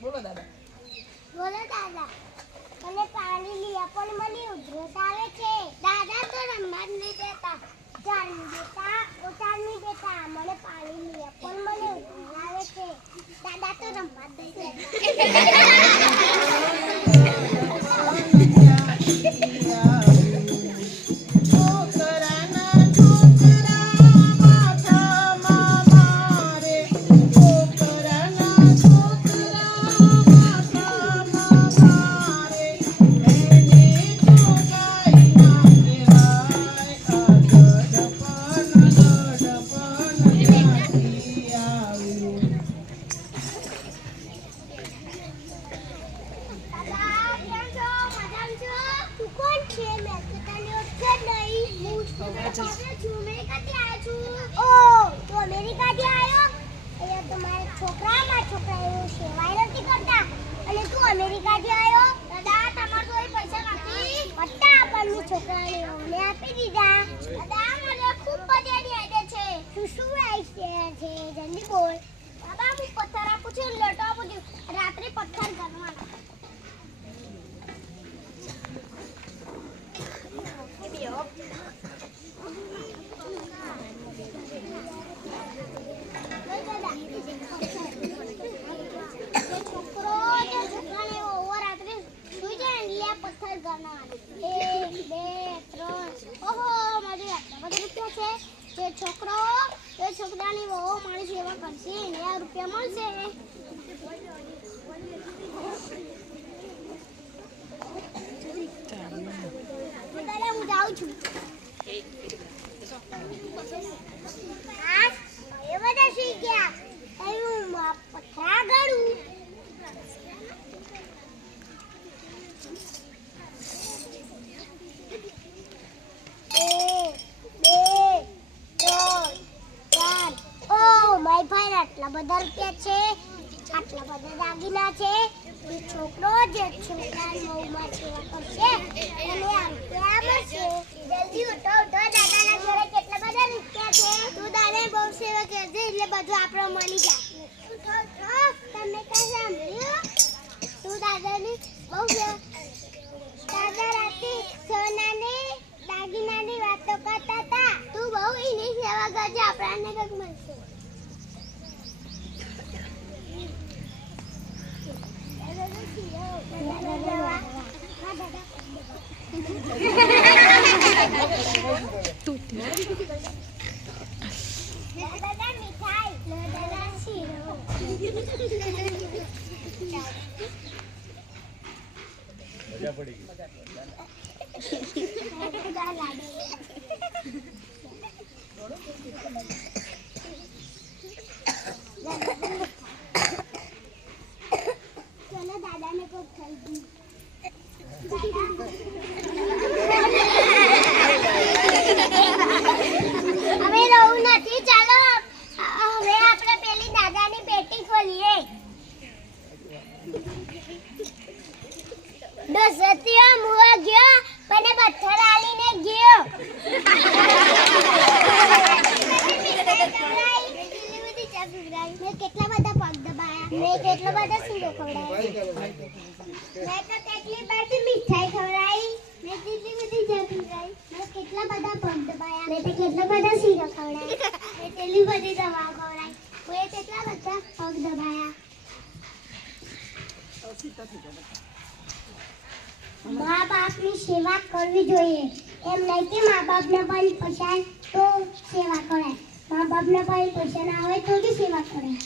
બોલો દાદા. બોલો દાદા. મને પાણી લઈ પણ મને ઉધરસ આવે છે. દાદા તો રમવા જ નહીં દેતા. ચાલની દેતા મને પાણી લઈ પણ મને ઉધરસ આવે છે. દાદા તો રમવા જ નહીં દેતા. છોકરાની વહુ મારી સેવા કરશે એને આ રૂપિયા મળશે. હું જાઉં છું. એ બધા શી ગયા હું પથરા ગળું. આટલા બધા રૂપિયા છે, આટલા બધા દાગીના છે. છોકરો જે છોકરાની વહુમાં સેવા કરશે એને આ રૂપિયા મળશે. જલ્દી ઉઠો ઉઠો, દાદાના ઘરે કેટલા બધા રૂપિયા છે. તું દાદાની બહુ સેવા કરજે એટલે બધું આપણે મળી જાય. ઉઠો ઉઠો, તમને કઈ સાંભળ્યું? તું દાદાની બહુ દાદા રાતે સોનાની દાગીનાની વાતો કરતા હતા. તું બહુ એની સેવા કરજે, આપણને કંઈક મળશે. મજા પડી ગઈ. ચલો દાદાને કોક થઈ ગયું. હવે રહું નથી. ચાલો હવે આપણે પેલી દાદાની પેટી ખોલીએ. દસતિયો મુવા ગયો પણ પથ્થર આલીને ગયો. મેં કેટલા બધા પગ દબાયા. મેં કેટલા બધા શીરો ખવડાવ્યા. મેં તો કેટલી બધી મીઠાઈ ખવડાવી. મેં કેટલી બધી ચા પીવડાવી. મેં કેટલા બધા પગ દબાયા. મેં તો કેટલા બધા શીરો ખવડાવ્યા. મેં કેટલી બધી દવા ખવડાવી. મેં કેટલા બધા પગ દબાયા. મા બાપની સેવા કરવી જોઈએ. એમ નહીં કે મા બાપને પણ પૈસા તો સેવા કરાય. મા બાપને પણ પૈસા ના આવે તો બી સેવા કરાય.